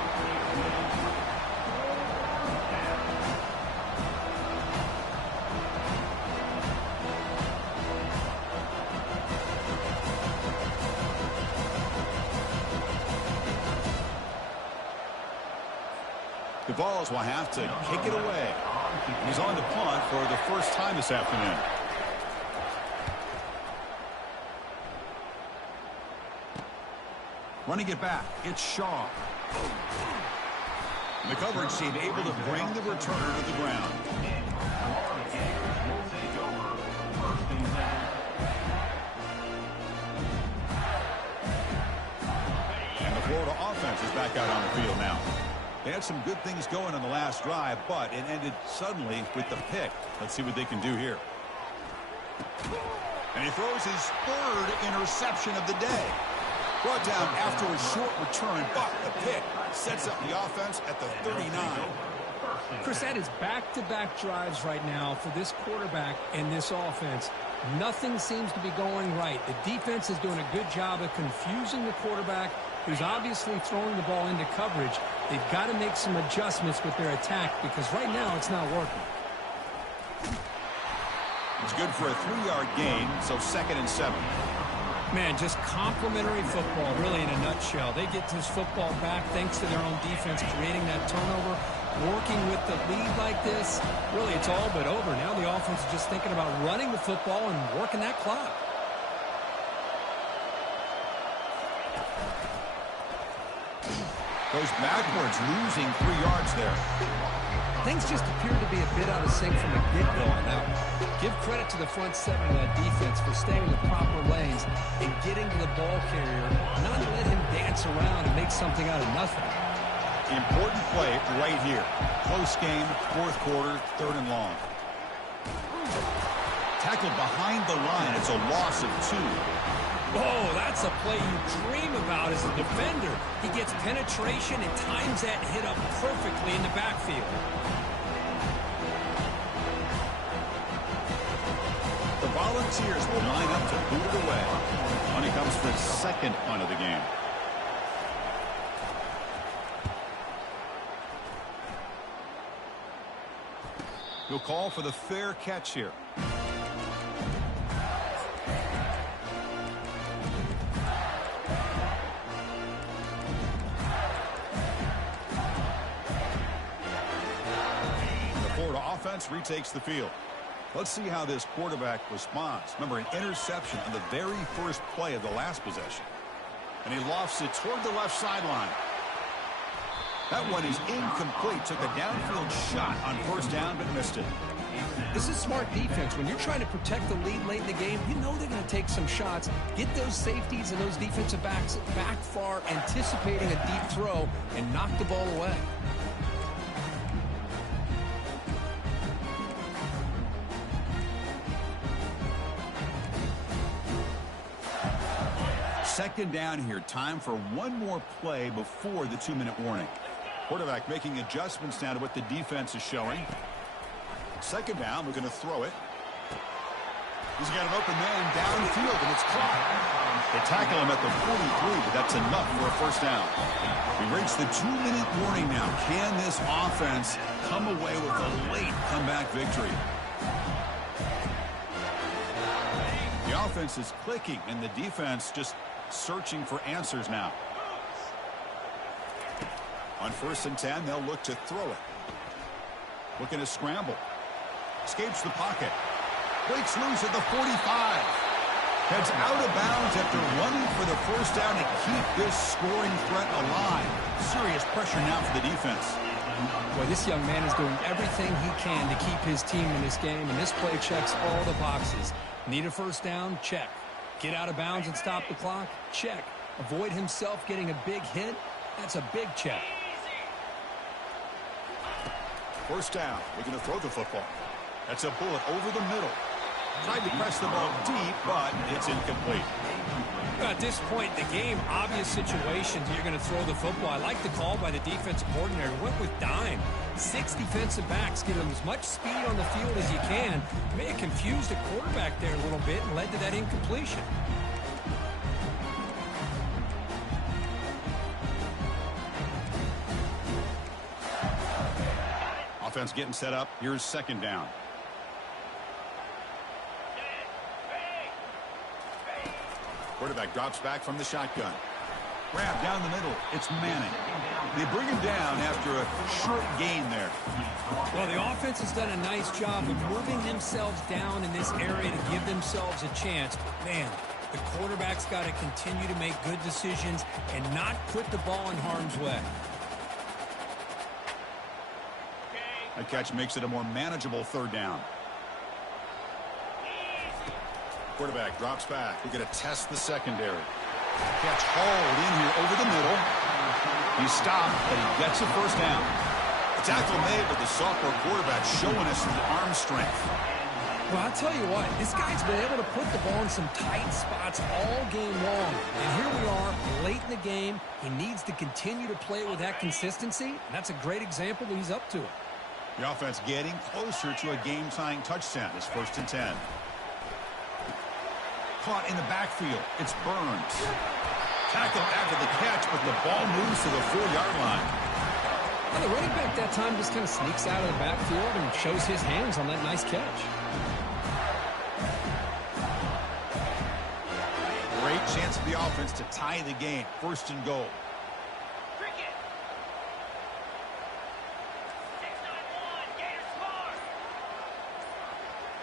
The Vols will have to kick it away. He's on to punt for the first time this afternoon. Running it back, it's Shaw. And the coverage team able to bring the returner to the ground. And the Florida offense is back out on the field now. They had some good things going on the last drive, but it ended suddenly with the pick. Let's see what they can do here. And he throws his third interception of the day. Brought down after a short return, but the pick sets up the offense at the 39. Chris, that is back-to-back drives right now for this quarterback and this offense. Nothing seems to be going right. The defense is doing a good job of confusing the quarterback, who's obviously throwing the ball into coverage. They've got to make some adjustments with their attack because right now it's not working. It's good for a 3-yard gain, so 2nd and 7. Man, just complimentary football, really, in a nutshell. They get this football back thanks to their own defense, creating that turnover, working with the lead like this. Really, it's all but over. Now the offense is just thinking about running the football and working that clock. Goes backwards, losing 3 yards there. Things just appear to be a bit out of sync from the get-go on that one. Give credit to the front seven of that defense for staying in the proper lanes and getting to the ball carrier, not to let him dance around and make something out of nothing. Important play right here. Close game, 4th quarter, 3rd and long. Tackled behind the line. It's a loss of 2. Oh, that's a play you dream about as a defender. He gets penetration and times that hit up perfectly in the backfield. The Volunteers will line up to boot it away. Money comes for the 2nd punt of the game. He'll call for the fair catch here. Offense retakes the field. Let's see how this quarterback responds. Remember, an interception on the very first play of the last possession. And he lofts it toward the left sideline. That one is incomplete. Took a downfield shot on 1st down, but missed it. This is smart defense. When you're trying to protect the lead late in the game, you know they're going to take some shots. Get those safeties and those defensive backs back far, anticipating a deep throw, and knock the ball away. Second down here. Time for one more play before the 2-minute warning. Quarterback making adjustments now to what the defense is showing. Second down. We're going to throw it. He's got an open man downfield, and it's caught. They tackle him at the 43, but that's enough for a 1st down. We reach the 2-minute warning now. Can this offense come away with a late comeback victory? The offense is clicking, and the defense just searching for answers now. On 1st and 10, they'll look to throw it. Looking to scramble. Escapes the pocket. Breaks loose at the 45. Heads out of bounds after running for the 1st down to keep this scoring threat alive. Serious pressure now for the defense. Boy, this young man is doing everything he can to keep his team in this game, and this play checks all the boxes. Need a 1st down? Check. Get out of bounds and stop the clock? Check. Avoid himself getting a big hit? That's a big check. 1st down. We're going to throw the football. That's a bullet over the middle. Tried to press the ball deep, but it's incomplete. At this point in the game, obvious situations, you're going to throw the football. I like the call by the defensive coordinator. Went with dime. 6 defensive backs. Give them as much speed on the field as you can. May have confused the quarterback there a little bit and led to that incompletion. Offense getting set up. Here's 2nd down. Quarterback drops back from the shotgun. Grab down the middle. It's Manning. They bring him down after a short gain there. Well, the offense has done a nice job of moving themselves down in this area to give themselves a chance. Man, The quarterback's got to continue to make good decisions and not put the ball in harm's way. That catch makes it a more manageable third down. Quarterback drops back. We're going to test the secondary. Catch hauled in here over the middle. He stopped, but he gets a first down. A tackle made, but the sophomore quarterback showing us the arm strength. Well, I'll tell you what, this guy's been able to put the ball in some tight spots all game long. And here we are, late in the game. He needs to continue to play with that consistency. And that's a great example that he's up to it. The offense getting closer to a game-tying touchdown. It's 1st and 10. Caught in the backfield. It's Burns. Tackled after the catch, but the ball moves to the 4-yard line. Well, the running back that time just kind of sneaks out of the backfield and shows his hands on that nice catch. Great chance for the offense to tie the game. 1st and goal.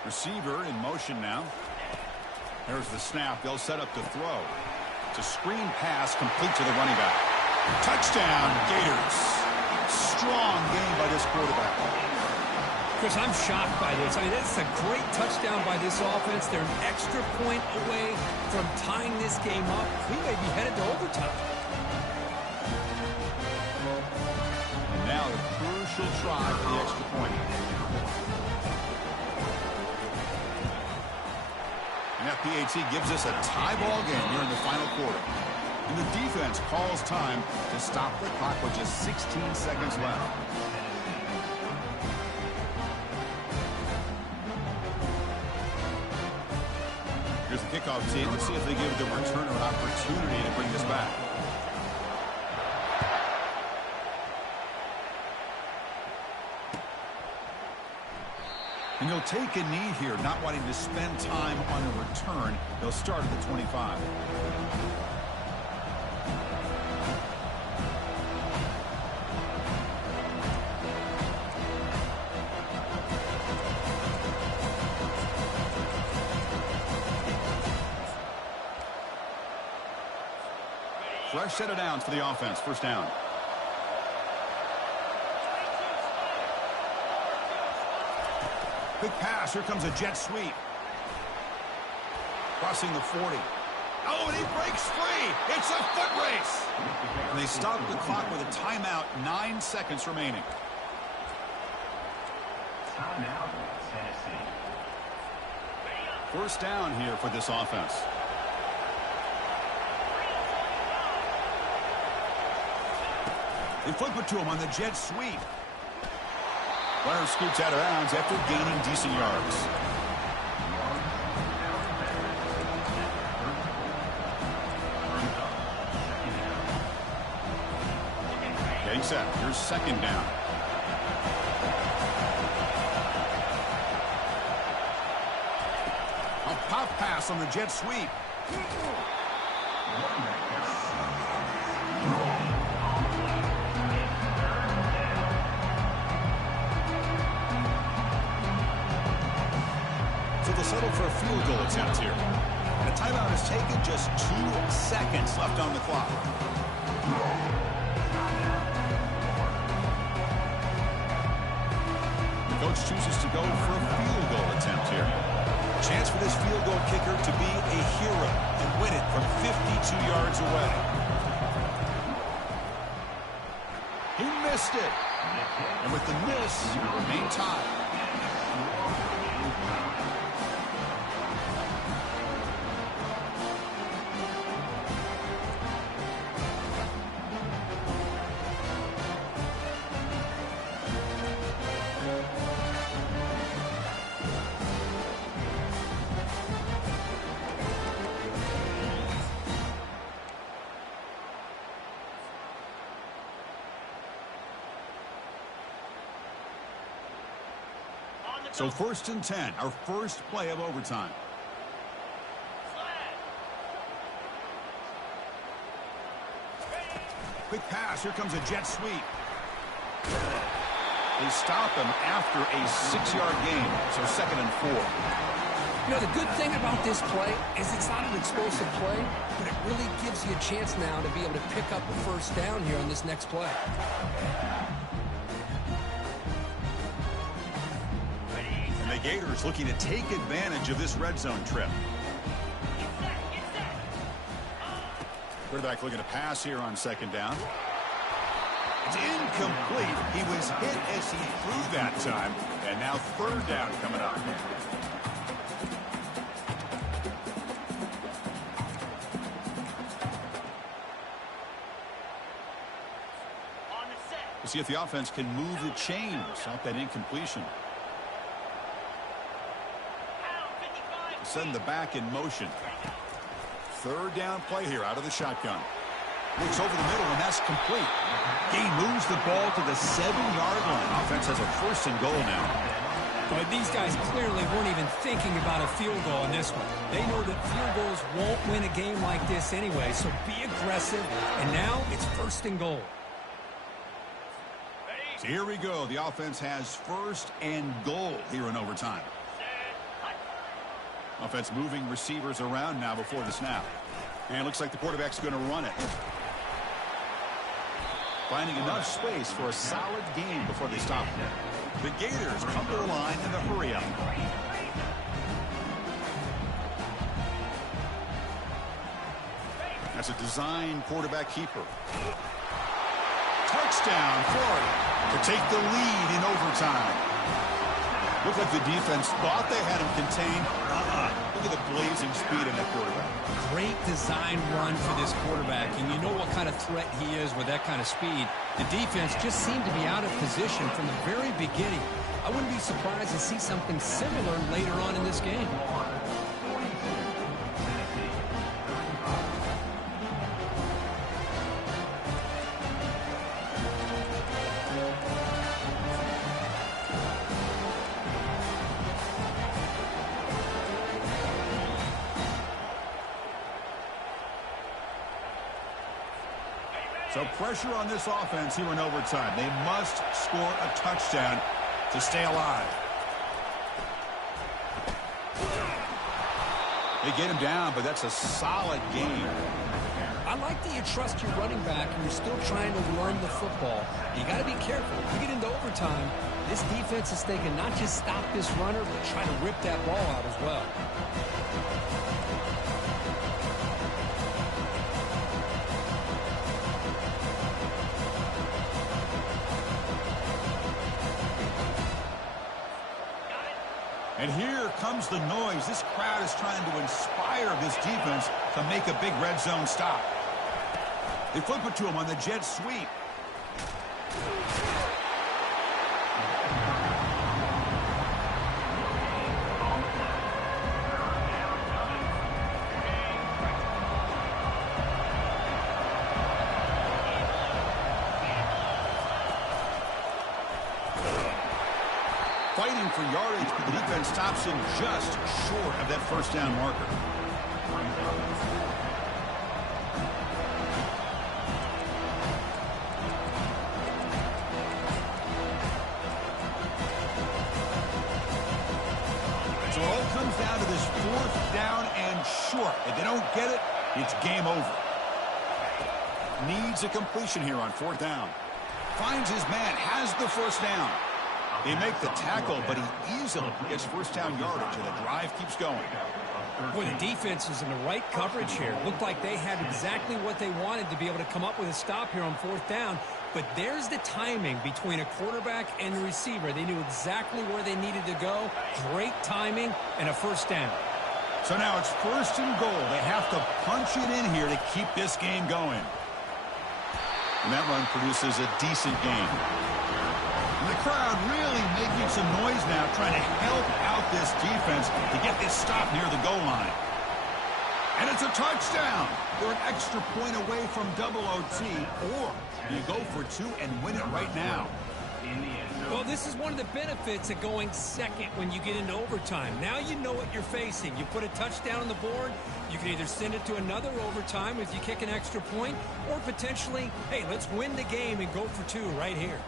Receiver in motion now. There's the snap. They'll set up to throw. It's a screen pass complete to the running back. Touchdown, Gators. Strong game by this quarterback. Chris, I'm shocked by this. I mean, it's a great touchdown by this offense. They're an extra point away from tying this game up. We may be headed to overtime. And now a crucial try for the extra point. And that PAT gives us a tie ball game here in the final quarter. And the defense calls time to stop the clock with just 16 seconds left. Here's the kickoff team. Let's see if they give the returner an opportunity to bring this back. And he'll take a knee here, not wanting to spend time on a return. They'll start at the 25. Fresh set of downs for the offense. 1st down. Quick pass. Here comes a jet sweep. Crossing the 40. Oh, and he breaks free. It's a foot race. And they stop the clock with a timeout. 9 seconds remaining. Timeout, Tennessee. 1st down here for this offense. They flip it to him on the jet sweep. Runner scoots out of bounds after gaining decent yards. Getting set. Here's 2nd down. A pop pass on the jet sweep. Settle for a field goal attempt here. And a timeout is taken, just 2 seconds left on the clock. The coach chooses to go for a field goal attempt here. Chance for this field goal kicker to be a hero and win it from 52 yards away. He missed it. And with the miss, he remained tied. So 1st and 10, our first play of overtime. Quick pass. Here comes a jet sweep. They stop him after a 6-yard gain, so 2nd and 4. You know, the good thing about this play is it's not an explosive play, but it really gives you a chance now to be able to pick up a first down here on this next play. And the Gators looking to take advantage of this red zone trip. Quarterback looking to pass here on second down. It's incomplete. He was hit as he threw that time. And now third down coming up. We'll see if the offense can move the chains off that incompletion. Send the back in motion. Third down play here out of the shotgun. Looks over the middle, and that's complete. He moves the ball to the 7-yard line. Offense has a first and goal now. But these guys clearly weren't even thinking about a field goal in this one. They know that field goals won't win a game like this anyway, so be aggressive. And now it's first and goal. So here we go. The offense has first and goal here in overtime. Offense moving receivers around now before the snap. And it looks like the quarterback's going to run it. Finding enough space for a solid gain before they stop. The Gators come to the line in the hurry-up. That's a design quarterback keeper. Touchdown, Florida, to take the lead in overtime. Looked like the defense thought they had him contained. Look at the blazing speed in that quarterback. Great design run for this quarterback, and you know what kind of threat he is with that kind of speed. The defense just seemed to be out of position from the very beginning. I wouldn't be surprised to see something similar later on in this game. So pressure on this offense here in overtime. They must score a touchdown to stay alive. They get him down, but that's a solid game. I like that you trust your running back and you're still trying to run the football. You got to be careful. If you get into overtime, this defense is thinking not just stop this runner, but try to rip that ball out as well. And here comes the noise. This crowd is trying to inspire this defense to make a big red zone stop. They flip it to him on the jet sweep. Fighting for yardage, but the defense stops him just short of that first down marker. So it all comes down to this fourth down and short. If they don't get it, it's game over. Needs a completion here on fourth down. Finds his man, has the first down. They make the tackle, but he easily gets first down yardage, and the drive keeps going. Boy, the defense is in the right coverage here. Looked like they had exactly what they wanted to be able to come up with a stop here on fourth down. But there's the timing between a quarterback and the receiver. They knew exactly where they needed to go. Great timing and a first down. So now it's first and goal. They have to punch it in here to keep this game going. And that run produces a decent gain. And the crowd really making some noise now, trying to help out this defense to get this stop near the goal line. And it's a touchdown. They're an extra point away from double OT, or you go for two and win it right now. Well, this is one of the benefits of going second when you get into overtime. Now you know what you're facing. You put a touchdown on the board, you can either send it to another overtime if you kick an extra point, or potentially, hey, let's win the game and go for two right here.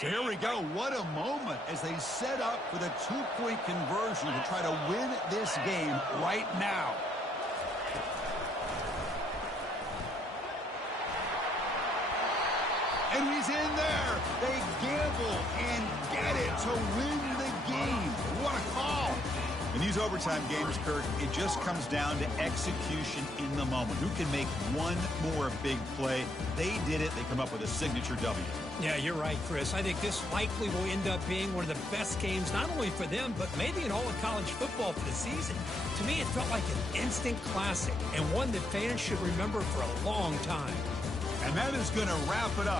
So here we go. What a moment as they set up for the two-point conversion to try to win this game right now. And he's in there. They gamble and get it to win the game. What a call. In these overtime games, Kirk, it just comes down to execution in the moment. Who can make one more big play? They did it. They come up with a signature W. Yeah, you're right, Chris. I think this likely will end up being one of the best games, not only for them, but maybe in all of college football for the season. To me, it felt like an instant classic and one that fans should remember for a long time. And that is going to wrap it up.